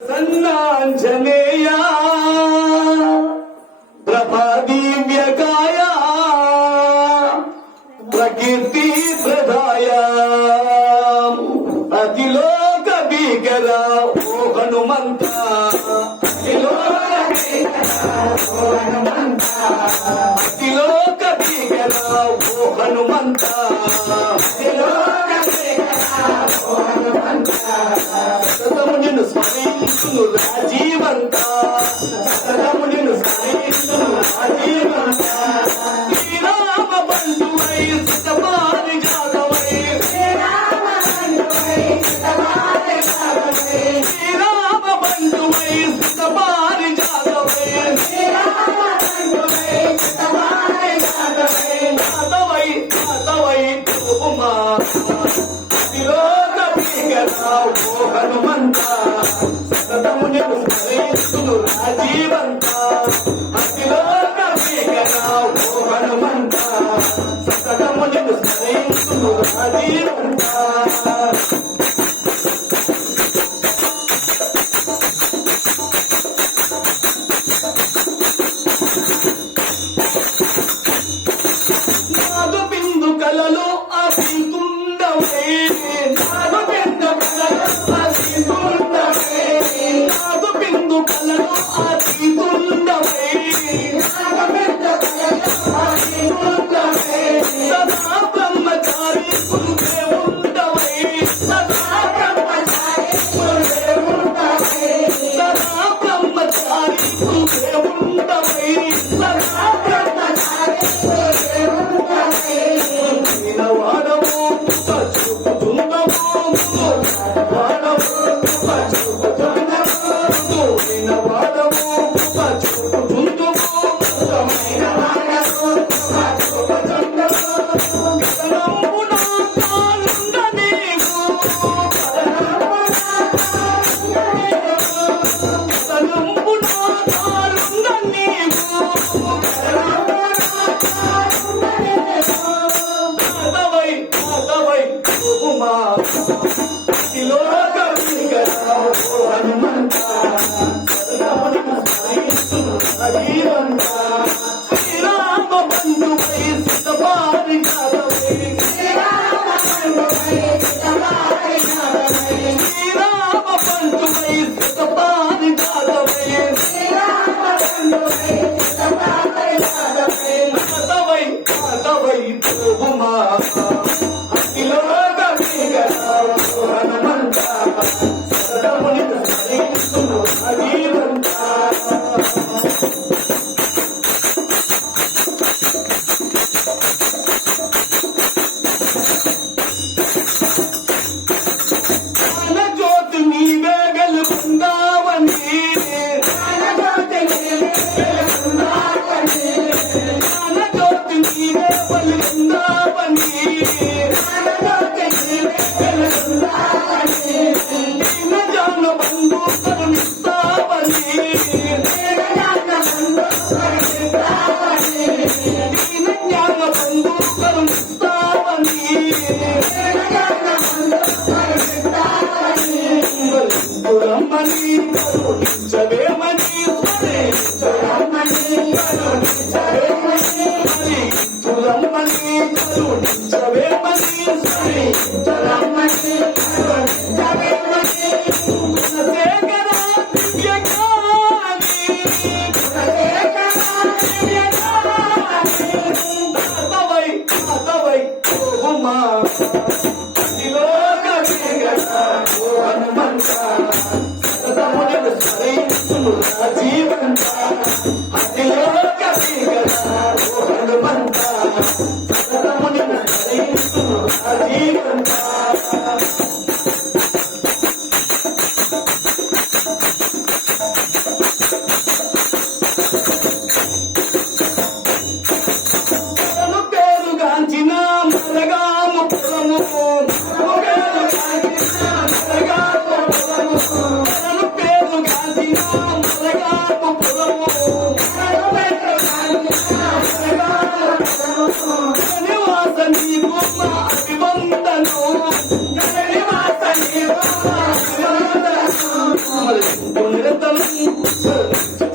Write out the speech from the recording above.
సన్నాంజనేయ ప్రభాదివ్యకాయ ప్రకీర్తి ప్రదాయ అతిలోక భీకర ఓ హనుమంత అతిలోక భీకర ఓ హనుమంత సతతము నిన్ను స్మరించును రాజీవంత సతతము నిన్ను స్మరించును రాజీవంత శ్రీరామ బంధువై సుతపారి జాతవై శ్రీరామ బంధువై సుతపారి జాతవై జాతవై ప్రభుమా ఓ హనుమంత సతతము నిన్ను స్మరించును రాజీవంత అతిలోక భీకర ఓ హనుమంత సతతము నిన్ను స్మరించును రాజీవంత నాదు బిందు కలలో అభికుండవై నాదు బిందు కలలో అభికుండవై సదా బ్రహ్మచారి పురుషే ఉండవై సదా బ్రహ్మచారి పురుషే ఉండవై వాడము హనుమంత శ్రీరామ బంధువై సుతపారి జాతవై శ్రీరామ బంధువై సుతపారి జాతవై జాతవై ప్రభుమా అతిలోక భీకర ఓ హనుమంత సతతము నిన్ను స్మరించును రాజీవంత జ్యోతి నీవే వెలుగుందావని జ్యోతి నీవే వెలుగుందావని జాన బంధు కరుణిస్తావని జ్ఞాన బంధు కరుణిస్తావని రమ్మని కరుణించవేమని రమ్మని హనుమంత సతతము నిన్ను స్మరించును పుణ్యతలం